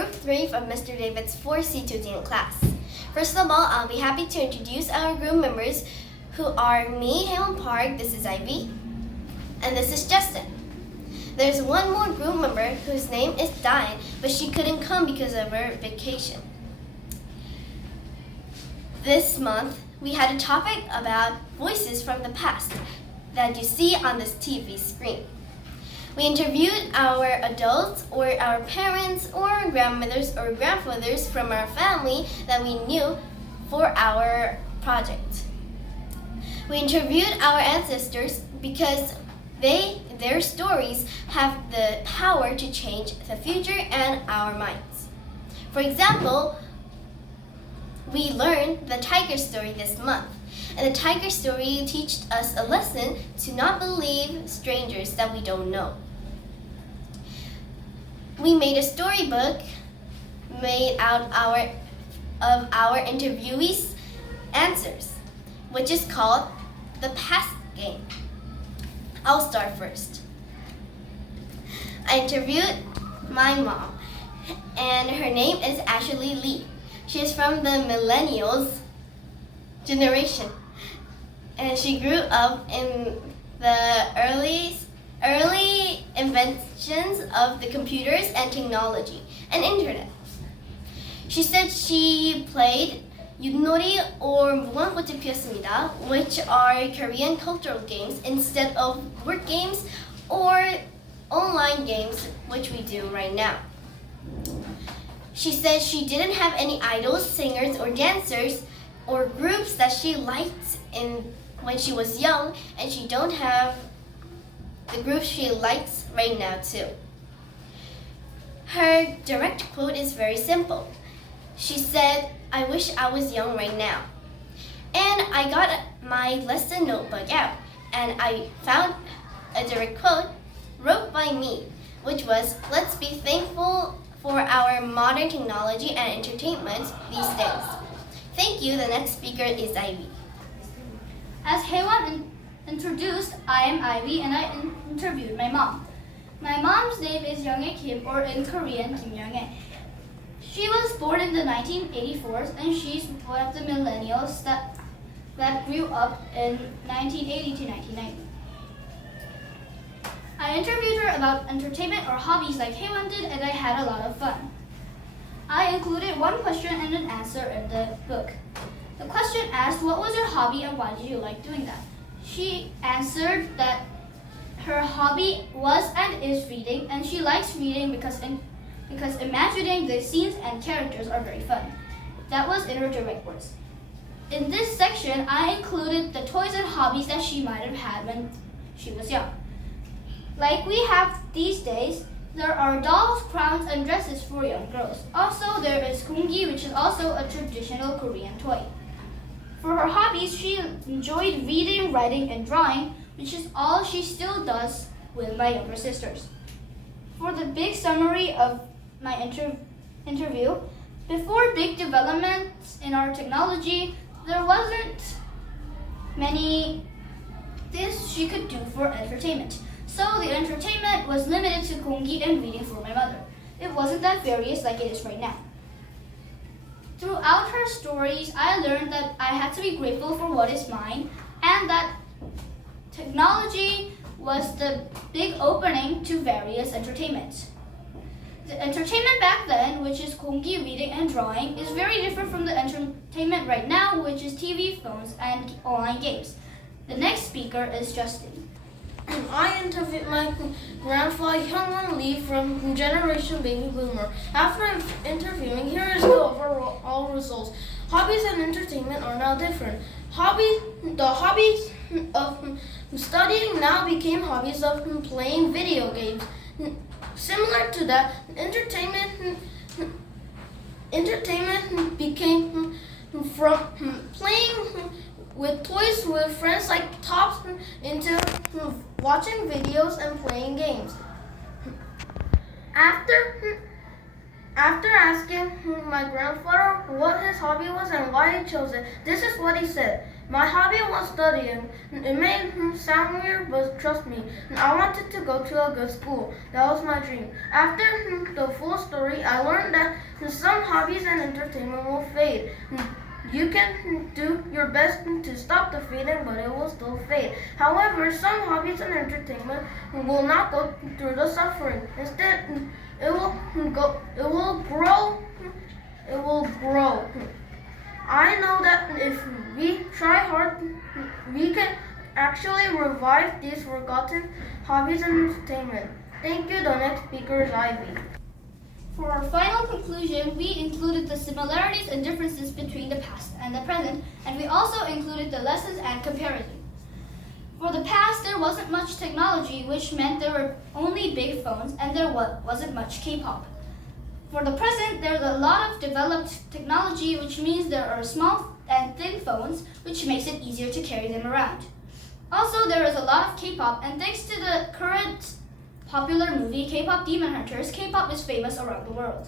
Group 3 from Mr. David's 4C2 class. First of all, I'll be happy to introduce our group members who are me, Haywon Park, this is Ivy, and this is Justin. There's one more group member whose name is Diane, but she couldn't come because of her vacation. This month, we had a topic about voices from the past that you see on this TV screen. We interviewed our adults or our parents or grandmothers or grandfathers from our family that we knew for our project. We interviewed our ancestors because their stories have the power to change the future and our minds. For example, we learned the tiger story this month. And the tiger story teaches us a lesson to not believe strangers that we don't know. We made a storybook made out of our interviewees' answers, which is called the Past Game. I'll start first. I interviewed my mom, and her name is Ashley Lee. She is from the millennials generation, and she grew up in the early inventions of the computers and technology and internet. She said she played 윷놀이 or 무궁화꽃이 피었습니다, which are Korean cultural games instead of word games or online games, which we do right now. She said she didn't have any idols, singers, or dancers or groups that she liked when she was young, and she don't have the group she likes right now too. Her direct quote is very simple. She said, "I wish I was young right now." And I got my lesson notebook out, and I found a direct quote wrote by me, which was, "Let's be thankful for our modern technology and entertainment these days." Thank you. The next speaker is Ivy. As Haewon introduced, I am Ivy and I interviewed my mom. My mom's name is Younghae Kim, or in Korean, Kim Younghae. She was born in the 1984s and she's one of the millennials that grew up in 1980 to 1990. I interviewed her about entertainment or hobbies like Haewon did, and I had a lot of fun. I included one question and an answer in the book. The question asked, what was your hobby and why did you like doing that? She answered that her hobby was and is reading, and she likes reading because imagining the scenes and characters are very fun. That was in her direct words. In this section, I included the toys and hobbies that she might have had when she was young. Like we have these days, there are dolls, crowns, and dresses for young girls. Also, there is Kumgi, which is also a traditional Korean toy. For her hobbies, she enjoyed reading, writing, and drawing, which is all she still does with my younger sisters. For the big summary of my interview, before big developments in our technology, there wasn't many things she could do for entertainment. So the entertainment was limited to Kumgi and reading for my mother. It wasn't that various like it is right now. Throughout her stories, I learned that I had to be grateful for what is mine, and that technology was the big opening to various entertainments. The entertainment back then, which is Kumgi, reading, and drawing, is very different from the entertainment right now, which is TV, phones, and online games. The next speaker is Justin. I interviewed my grandfather Hyungwon Lee from Generation Baby Boomer. After interviewing, here is the overall results. Hobbies and entertainment are now different. The hobbies of studying now became hobbies of playing video games. Similar to that, entertainment became from playing with toys with friends like tops into watching videos and playing games. After asking my grandfather what his hobby was and why he chose it, this is what he said. My hobby was studying. It may sound weird, but trust me, I wanted to go to a good school. That was my dream. After the full story, I learned that some hobbies and entertainment will fade. You can do your best to stop the fading, but it will still fade. However, some hobbies and entertainment will not go through the suffering. Instead, it will grow. It will grow. I know that if we try hard, we can actually revive these forgotten hobbies and entertainment. Thank you. The next speaker is Ivy. For our final conclusion, we included the similarities and differences between the past and the present, and we also included the lessons and comparison. For the past, there wasn't much technology, which meant there were only big phones and there wasn't much K-pop. For the present, there's a lot of developed technology, which means there are small and thin phones, which makes it easier to carry them around. Also, there is a lot of K-pop, and thanks to the current popular movie, K-pop Demon Hunters, K-pop is famous around the world.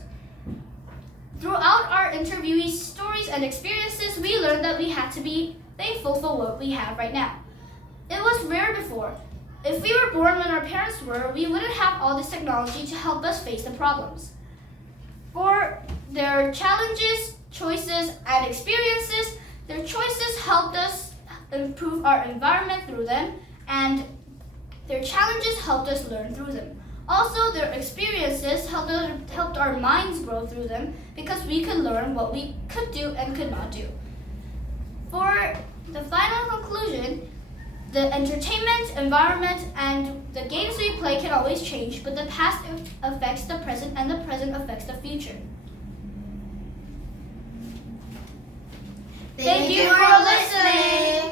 Throughout our interviewees' stories and experiences, we learned that we had to be thankful for what we have right now. It was rare before. If we were born when our parents were, we wouldn't have all this technology to help us face the problems. For their challenges, choices, and experiences, their choices helped us improve our environment through them, and their challenges helped us learn through them. Also, their experiences helped our minds grow through them because we could learn what we could do and could not do. For the final conclusion, the entertainment, environment, and the games we play can always change, but the past affects the present and the present affects the future. Thank you for listening.